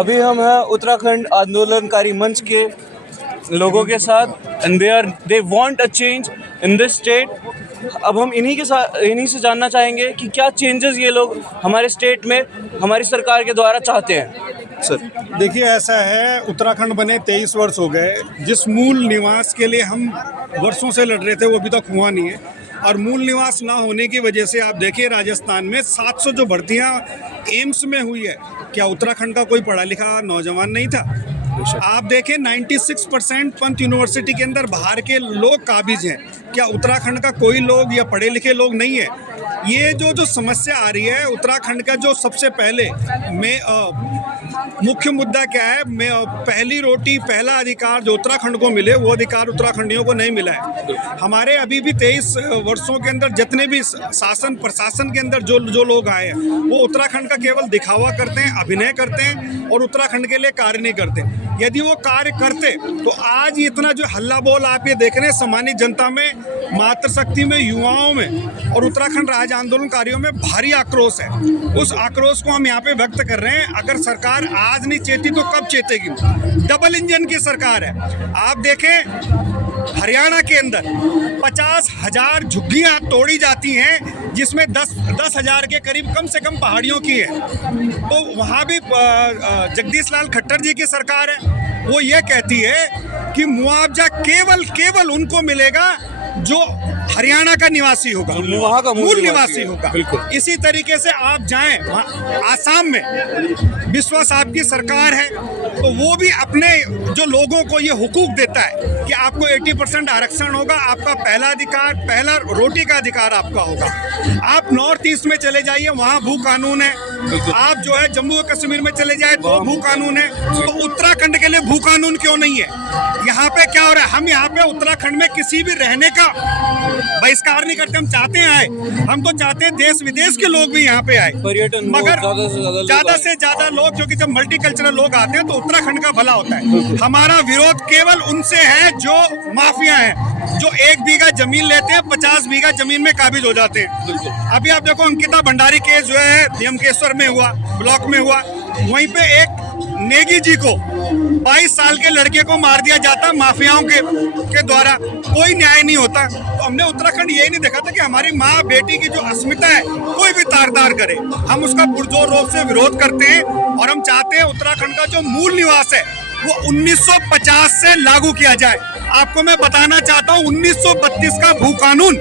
अभी हम हैं उत्तराखंड आंदोलनकारी मंच के लोगों के साथ and they want a change in this state. अब हम इन्हीं से जानना चाहेंगे कि क्या चेंजेस ये लोग हमारे स्टेट में हमारी सरकार के द्वारा चाहते हैं। सर देखिए, ऐसा है, उत्तराखंड बने 23 वर्ष हो गए। जिस मूल निवास के लिए हम वर्षों से लड़ रहे थे वो अभी तक हुआ नहीं है, और मूल निवास ना होने की वजह से आप देखिए राजस्थान में 700 जो भर्तियां एम्स में हुई है, क्या उत्तराखंड का कोई पढ़ा लिखा नौजवान नहीं था? आप देखें 96% पंत यूनिवर्सिटी के अंदर बाहर के लोग काबिज हैं, क्या उत्तराखंड का कोई लोग या पढ़े लिखे लोग नहीं है? ये जो समस्या आ रही है उत्तराखंड का, जो सबसे पहले मुख्य मुद्दा क्या है, पहली रोटी पहला अधिकार जो उत्तराखंड को मिले वो अधिकार उत्तराखंडियों को नहीं मिला है। हमारे अभी भी 23 वर्षों के अंदर जितने भी शासन प्रशासन के अंदर जो लोग आए हैं वो उत्तराखंड का केवल दिखावा करते हैं, अभिनय करते हैं और उत्तराखंड के लिए कार्य नहीं करते। यदि वो कार्य करते तो आज इतना जो हल्ला बोल आप ये देख रहे हैं सामान्य जनता में, मातृशक्ति में, युवाओं में और उत्तराखंड राज्य आंदोलनकारियों में भारी आक्रोश है। उस आक्रोश को हम यहाँ पे व्यक्त कर रहे हैं। अगर सरकार आज नहीं चेती तो कब चेतेगी? डबल इंजन की सरकार है। आप देखें हरियाणा के अंदर 50,000 झुग्गियां तोड़ी जाती हैं, जिसमें 10,000 के करीब कम से कम पहाड़ियों की है। तो वहाँ भी जगदीश लाल खट्टर जी की सरकार है, वो ये कहती है कि मुआवजा केवल उनको मिलेगा जो हरियाणा का निवासी होगा, वहाँ का मूल निवासी होगा। बिल्कुल इसी तरीके से आप जाएं आसाम में, विश्वास आपकी सरकार है, तो वो भी अपने जो लोगों को ये हुकूक देता है कि आपको 80% आरक्षण होगा, आपका पहला अधिकार, पहला रोटी का अधिकार आपका होगा। आप नॉर्थ ईस्ट में चले जाइए, वहाँ भू कानून है। आप जो है जम्मू और कश्मीर में चले जाए तो भू कानून है। तो उत्तराखंड के लिए भू कानून क्यों नहीं है? यहाँ पे क्या हो रहा है? हम यहाँ पे उत्तराखंड में किसी भी रहने का बहिष्कार नहीं करते। हम चाहते हैं आए, हम तो चाहते हैं देश विदेश के लोग भी यहाँ पे आए, पर्यटन, मगर ज्यादा से ज्यादा लोग, क्योंकि जब मल्टीकल्चरल लोग आते हैं तो उत्तराखंड का भला होता है। हमारा विरोध केवल उनसे है जो माफिया है, जो 1 बीघा जमीन लेते हैं 50 बीघा जमीन में काबिज हो जाते हैं। अभी आप देखो अंकिता भंडारी केस जो है यमकेश्वर में हुआ, ब्लॉक में हुआ, वहीं पे एक नेगी जी को 22 साल के लड़के को मार दिया जाता माफियाओं के द्वारा, कोई न्याय नहीं होता। तो हमने उत्तराखंड यही नहीं देखा था कि हमारी माँ बेटी की जो अस्मिता है कोई भी तारदार करे। हम उसका पुरजोर रूप से विरोध करते हैं और हम चाहते हैं उत्तराखंड का जो मूल निवास है वो 1950 से लागू किया जाए। आपको मैं बताना चाहता हूँ 1932 का भू कानून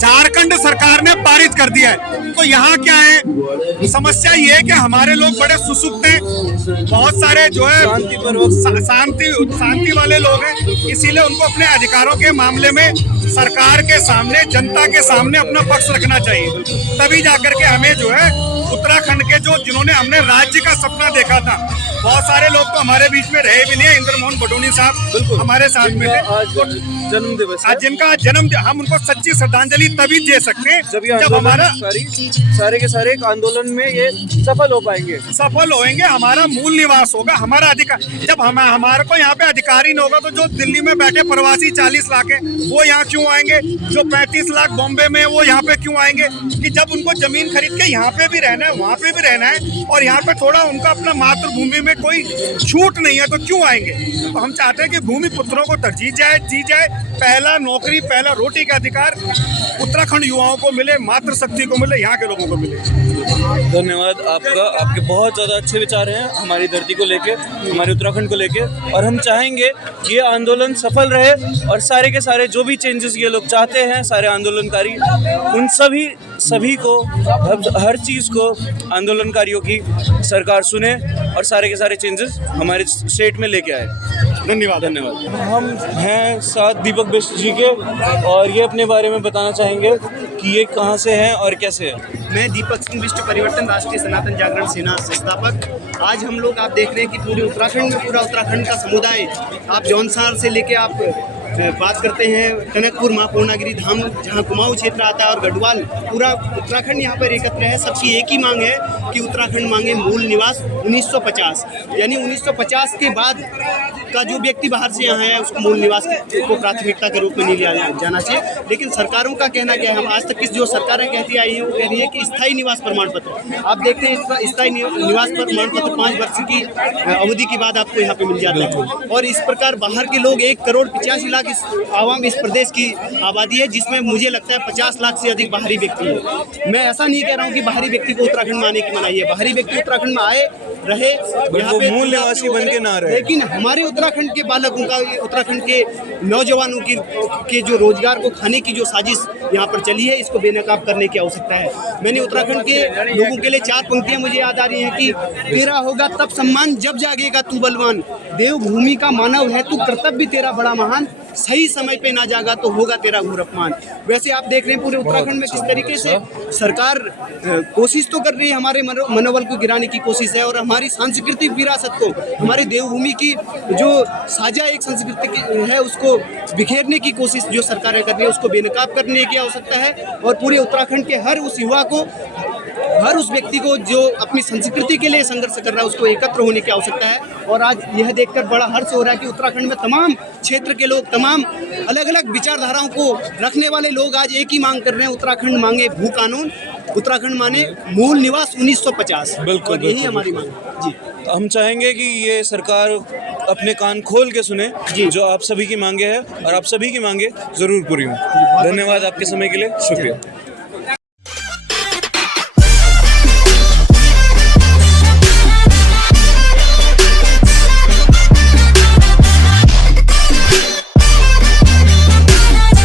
झारखंड सरकार ने पारित कर दिया है। तो यहाँ क्या है समस्या, ये है कि हमारे लोग बड़े सुसुप्त हैं, बहुत सारे जो है शांति वाले लोग हैं, इसीलिए उनको अपने अधिकारों के मामले में सरकार के सामने, जनता के सामने अपना पक्ष रखना चाहिए। तभी जाकर के हमें जो है उत्तराखंड के जिन्होंने हमने राज्य का सपना देखा था, बहुत सारे लोग तो हमारे बीच में रहे भी नहीं है। इंद्र मोहन बडोनी साहब हमारे साथ में थे। जन्म दिवस आज जिनका जन्म, हम उनको सच्ची श्रद्धांजलि तभी दे सकते हैं जब हमारा सारे के सारे आंदोलन में ये सफल हो पाएंगे, सफल होएंगे। हमारा मूल निवास होगा, हमारा अधिकार। जब हमारे को यहाँ पे अधिकार ही नहीं होगा तो जो दिल्ली में बैठे प्रवासी 40 लाख है वो यहाँ क्यों आएंगे? जो 35 लाख बॉम्बे में वो यहाँ पे क्यों आएंगे? कि जब उनको जमीन खरीद के यहाँ पे भी रहना है, वहाँ पे भी रहना है, और यहाँ पे थोड़ा उनका अपना मातृभूमि में कोई छूट नहीं है तो क्यों आएंगे? तो हम चाहते हैं कि भूमि पुत्रों को तरजीह दी जाए, पहला नौकरी, पहला रोटी का अधिकार उत्तराखंड युवाओं को मिले, मातृशक्ति को मिले, यहाँ के लोगों को मिले। धन्यवाद आपका, आपके बहुत ज़्यादा अच्छे विचार हैं हमारी धरती को लेके, हमारे उत्तराखंड को लेके, और हम चाहेंगे कि ये आंदोलन सफल रहे और सारे के सारे जो भी चेंजेस ये लोग चाहते हैं, सारे आंदोलनकारी, उन सभी को, हर चीज़ को आंदोलनकारियों की सरकार सुने और सारे के सारे चेंजेस हमारे स्टेट में लेके आए। धन्यवाद। हम हैं साथ दीपक बिष्ट जी के, और ये अपने बारे में बताना चाहेंगे कि ये कहाँ से हैं और कैसे हैं। मैं दीपक सिंह बिष्ट, परिवर्तन राष्ट्रीय सनातन जागरण सेना संस्थापक। आज हम लोग आप देख रहे हैं कि पूरे उत्तराखंड में, पूरा उत्तराखंड का समुदाय, आप जौनसार से लेके आप बात करते हैं टनकपुर, माँ पूर्णागिरी धाम, जहाँ कुमाऊं क्षेत्र आता है, और गढ़वाल, पूरा उत्तराखंड यहाँ पर एकत्र है। सबकी एक ही मांग है कि उत्तराखंड मांगे मूल निवास 1950, यानी 1950 के बाद का जो व्यक्ति बाहर से यहाँ है उसको मूल निवास को प्राथमिकता के रूप में नहीं लिया जाना चाहिए। लेकिन सरकारों का कहना क्या है, हम आज तक की जो सरकारें कहती आई हैं वो कह रही है कि स्थायी निवास प्रमाण पत्र, आप देखते हैं स्थायी निवास प्रमाण पत्र 5 वर्ष की अवधि के बाद आपको यहाँ पे मिल जाता है। और इस प्रकार बाहर के लोग 1,85,00,000 आवाम इस प्रदेश की आबादी है, जिसमें मुझे लगता है 50 लाख से अधिक बाहरी व्यक्ति है। मैं ऐसा नहीं कह रहा हूँ कि बाहरी व्यक्ति को उत्तराखंड में आने की मनाही है, बाहरी व्यक्ति उत्तराखंड में आए रहे, यहाँ पे मूल निवासी बन के ना रहे। लेकिन हमारे उत्तराखंड के बालकों का, उत्तराखंड के नौजवानों के जो रोजगार को खाने की जो साजिश यहाँ पर चली है, इसको बेनकाब करने की आवश्यकता है। मैंने उत्तराखंड के लोगों के लिए 4 पंक्तियां मुझे याद आ रही हैं कि तेरा होगा तब सम्मान जब जागेगा तू बलवान, देवभूमि का मानव है तू, कर्तव्य तेरा बड़ा महान, सही समय पे ना जागा तो होगा तेरा घोर अपमान। वैसे आप देख रहे हैं पूरे उत्तराखंड में किस तरीके से सरकार कोशिश तो कर रही है, हमारे मनोबल को गिराने की कोशिश है और हमारी सांस्कृतिक विरासत को, हमारी देवभूमि की जो साझा एक संस्कृति है उसको बिखेरने की कोशिश जो सरकारें कर रही है, उसको बेनकाब करने की आवश्यकता है। और पूरे उत्तराखंड के हर उस युवा को, हर उस व्यक्ति को जो अपनी संस्कृति के लिए संघर्ष कर रहा है, उसको एकत्र होने की आवश्यकता है। और आज यह देखकर बड़ा हर्ष हो रहा है कि उत्तराखंड में तमाम क्षेत्र के लोग, तमाम अलग अलग विचारधाराओं को रखने वाले लोग आज एक ही मांग कर रहे हैं, उत्तराखंड मांगे भू कानून, उत्तराखंड माने मूल निवास 1950। बिल्कुल, और यही बिल्कुल, हमारी मांग है। जी, तो हम चाहेंगे कि ये सरकार अपने कान खोल के सुने जो आप सभी की मांगे हैं और आप सभी की मांगे ज़रूर पूरी हों। धन्यवाद आपके समय के लिए, शुक्रिया।